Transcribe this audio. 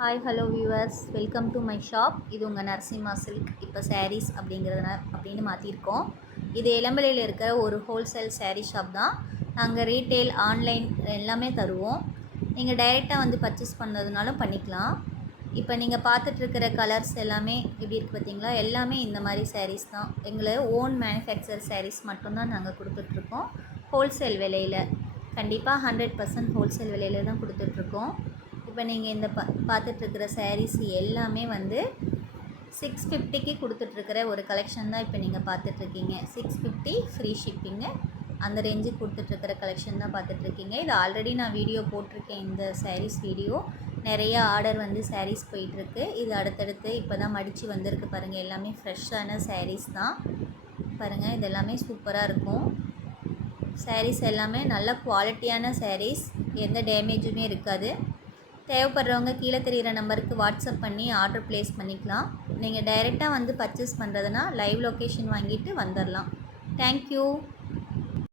Hi hello viewers, welcome to my shop. இது உங்கள் Narasimha silk. இப்போ சாரீஸ் அப்படின்னு மாற்றிருக்கோம். இது இளம்பிள்ளையில் இருக்கிற ஒரு ஹோல்சேல் சாரீ ஷாப் தான். நாங்கள் ரீட்டெயில், ஆன்லைன் எல்லாமே தருவோம். நீங்கள் டைரெக்டாக வந்து பர்ச்சேஸ் பண்ணதுனாலும் பண்ணிக்கலாம். இப்போ நீங்கள் பார்த்துட்ருக்கிற கலர்ஸ் எல்லாமே எப்படி இருக்குது பார்த்தீங்களா? எல்லாமே இந்த மாதிரி சாரீஸ் தான். எங்களை ஓன் மேனுஃபேக்சர் சாரீஸ் மட்டும்தான் நாங்கள் கொடுத்துட்ருக்கோம். ஹோல்சேல் விலையில், கண்டிப்பாக 100% ஹோல்சேல் விலையில் தான் கொடுத்துட்ருக்கோம். இப்போ நீங்கள் இந்த பார்த்துட்ருக்கிற சாரீஸ் எல்லாமே வந்து 650க்கு கொடுத்துட்ருக்கிற ஒரு கலெக்ஷன் தான் இப்போ நீங்கள் பார்த்துட்ருக்கீங்க. 650 ஃப்ரீ ஷிப்பிங்கு, அந்த ரேஞ்சுக்கு கொடுத்துட்ருக்கிற கலெக்ஷன் தான் பார்த்துட்ருக்கீங்க. இது ஆல்ரெடி நான் வீடியோ போட்டிருக்கேன். இந்த சாரீஸ் வீடியோ நிறைய ஆர்டர் வந்து சாரீஸ் போயிட்டுருக்கு. இது அடுத்தடுத்து இப்போ தான் மடித்து வந்திருக்கு பாருங்கள். எல்லாமே ஃப்ரெஷ்ஷான சாரீஸ் தான் பாருங்கள். இது எல்லாமே சூப்பராக இருக்கும். சாரீஸ் எல்லாமே நல்ல குவாலிட்டியான சாரீஸ், எந்த டேமேஜுமே இருக்காது. தேவைப்படுறவங்க கீழே தெரிகிற நம்பருக்கு வாட்ஸ்அப் பண்ணி ஆர்டர் ப்ளேஸ் பண்ணிக்கலாம். நீங்கள் டைரெக்டாக வந்து பர்ச்சேஸ் பண்ணுறதுனா லைவ் லொக்கேஷன் வாங்கிட்டு வந்துடலாம். தேங்க்யூ.